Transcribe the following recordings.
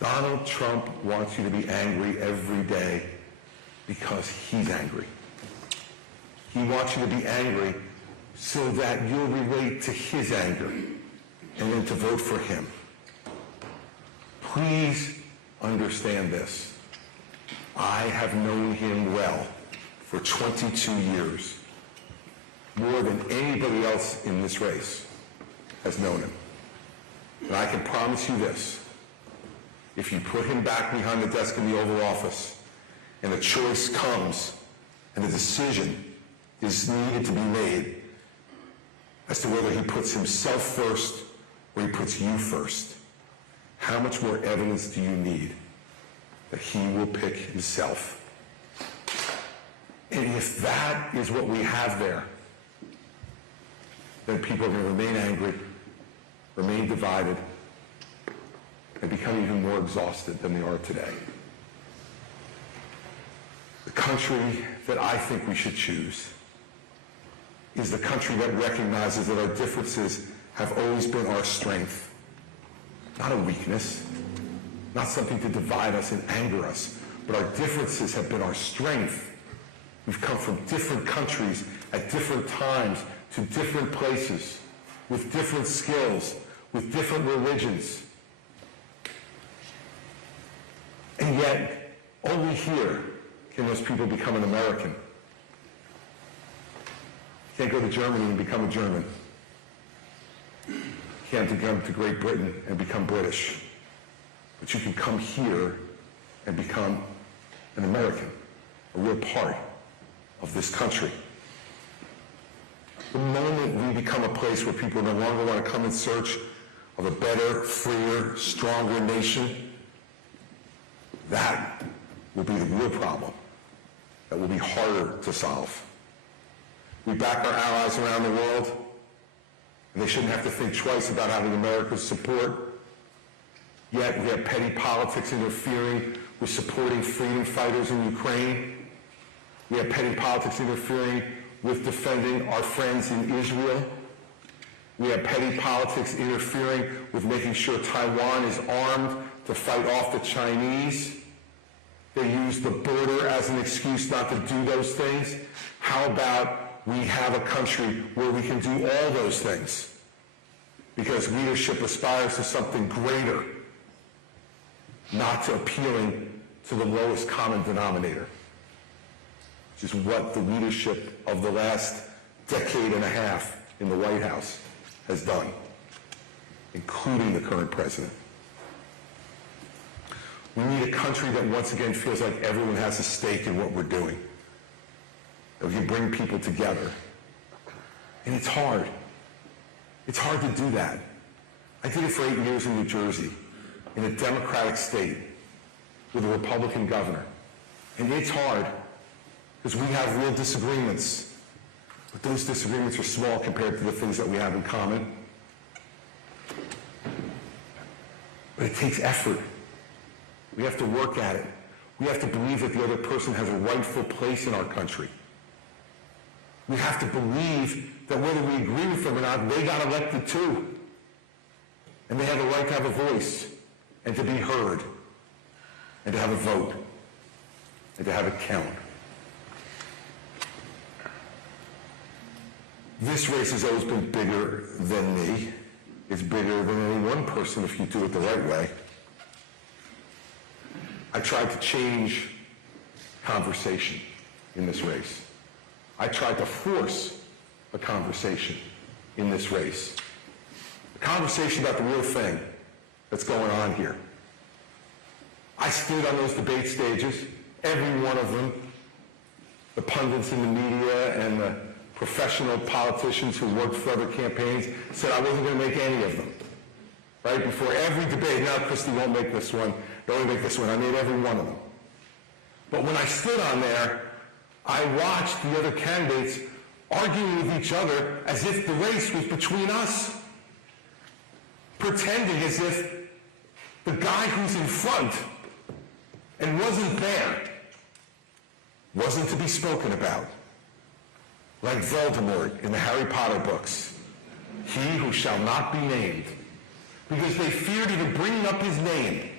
Donald Trump wants you to be angry every day because he's angry. He wants you to be angry so that you'll relate to his anger and then to vote for him. Please understand this. I have known him well for 22 years, more than anybody else in this race has known him. And I can promise you this, if you put him back behind the desk in the Oval Office and a choice comes and a decision is needed to be made as to whether he puts himself first or he puts you first, how much more evidence do you need that he will pick himself? And if that is what we have there, then people are going to remain angry, remain divided, and become even more exhausted than they are today. The country that I think we should choose is the country that recognizes that our differences have always been our strength, not a weakness, not something to divide us and anger us, but our differences have been our strength. We've come from different countries at different times to different places, with different skills, with different religions. And yet, only here can those people become an American. You can't go to Germany and become a German. You can't come to Great Britain and become British. But you can come here and become an American, a real part of this country. The moment we become a place where people no longer want to come in search of a better, freer, stronger nation, that will be the real problem that will be harder to solve. We back our allies around the world, and they shouldn't have to think twice about having America's support. Yet we have petty politics interfering with supporting freedom fighters in Ukraine. We have petty politics interfering with defending our friends in Israel. We have petty politics interfering with making sure Taiwan is armed to fight off the Chinese. They use the border as an excuse not to do those things. How about we have a country where we can do all those things? Because leadership aspires to something greater, not to appealing to the lowest common denominator, which is what the leadership of the last decade and a half in the White House has done, including the current president. We need a country that once again feels like everyone has a stake in what we're doing, that we can bring people together. And it's hard. It's hard to do that. I did it for 8 years in New Jersey, in a Democratic state, with a Republican governor. And it's hard, because we have real disagreements. But those disagreements are small compared to the things that we have in common. But it takes effort. We have to work at it. We have to believe that the other person has a rightful place in our country. We have to believe that whether we agree with them or not, they got elected too. And they have a right to have a voice and to be heard and to have a vote and to have it count. This race has always been bigger than me. It's bigger than any one person if you do it the right way. I tried to change conversation in this race. I tried to force a conversation in this race. A conversation about the real thing that's going on here. I stood on those debate stages, every one of them. The pundits in the media and the professional politicians who worked for other campaigns said I wasn't going to make any of them. Right? Before every debate, now Christie won't make this one, don't make this one. I made every one of them. But when I stood on there, I watched the other candidates arguing with each other as if the race was between us, pretending as if the guy who's in front and wasn't there wasn't to be spoken about. Like Voldemort in the Harry Potter books, he who shall not be named, because they feared even bringing up his name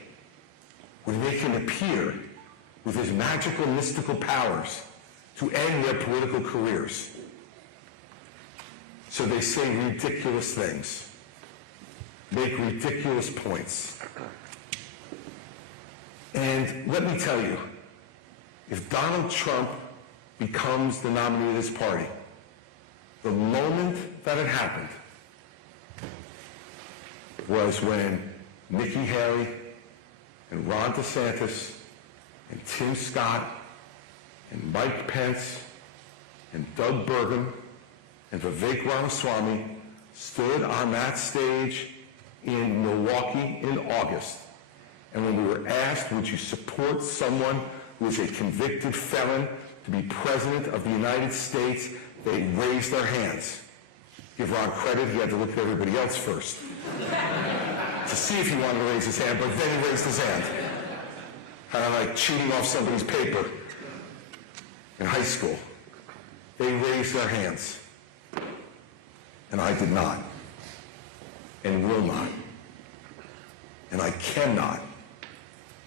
would make him appear with his magical, mystical powers to end their political careers. So they say ridiculous things, make ridiculous points. And let me tell you, if Donald Trump becomes the nominee of this party, the moment that it happened was when Nikki Haley and Ron DeSantis and Tim Scott and Mike Pence and Doug Burgum and Vivek Ramaswamy stood on that stage in Milwaukee in August. And when we were asked, would you support someone who is a convicted felon to be president of the United States, they raised their hands. Give Ron credit, he had to look at everybody else first to see if he wanted to raise his hand, but then he raised his hand. Kind of like cheating off somebody's paper in high school. They raised their hands. And I did not. And will not. And I cannot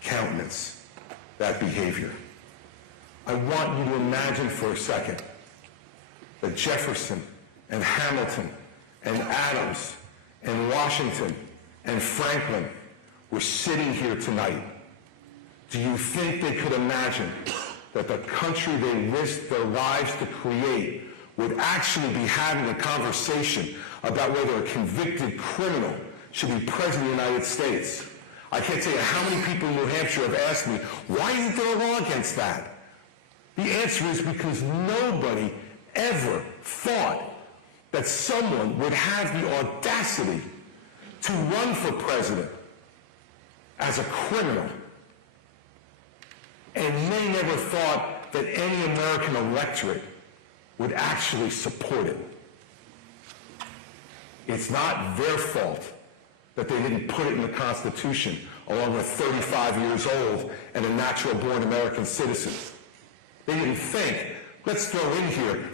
countenance that behavior. I want you to imagine for a second that Jefferson and Hamilton and Adams and Washington and Franklin were sitting here tonight. Do you think they could imagine that the country they risked their lives to create would actually be having a conversation about whether a convicted criminal should be president of the United States? I can't tell you how many people in New Hampshire have asked me, why isn't there a law against that? The answer is because nobody ever thought that someone would have the audacity to run for president as a criminal. And they never thought that any American electorate would actually support it. It's not their fault that they didn't put it in the Constitution along with 35 years old and a natural-born American citizen. They didn't think, let's throw in here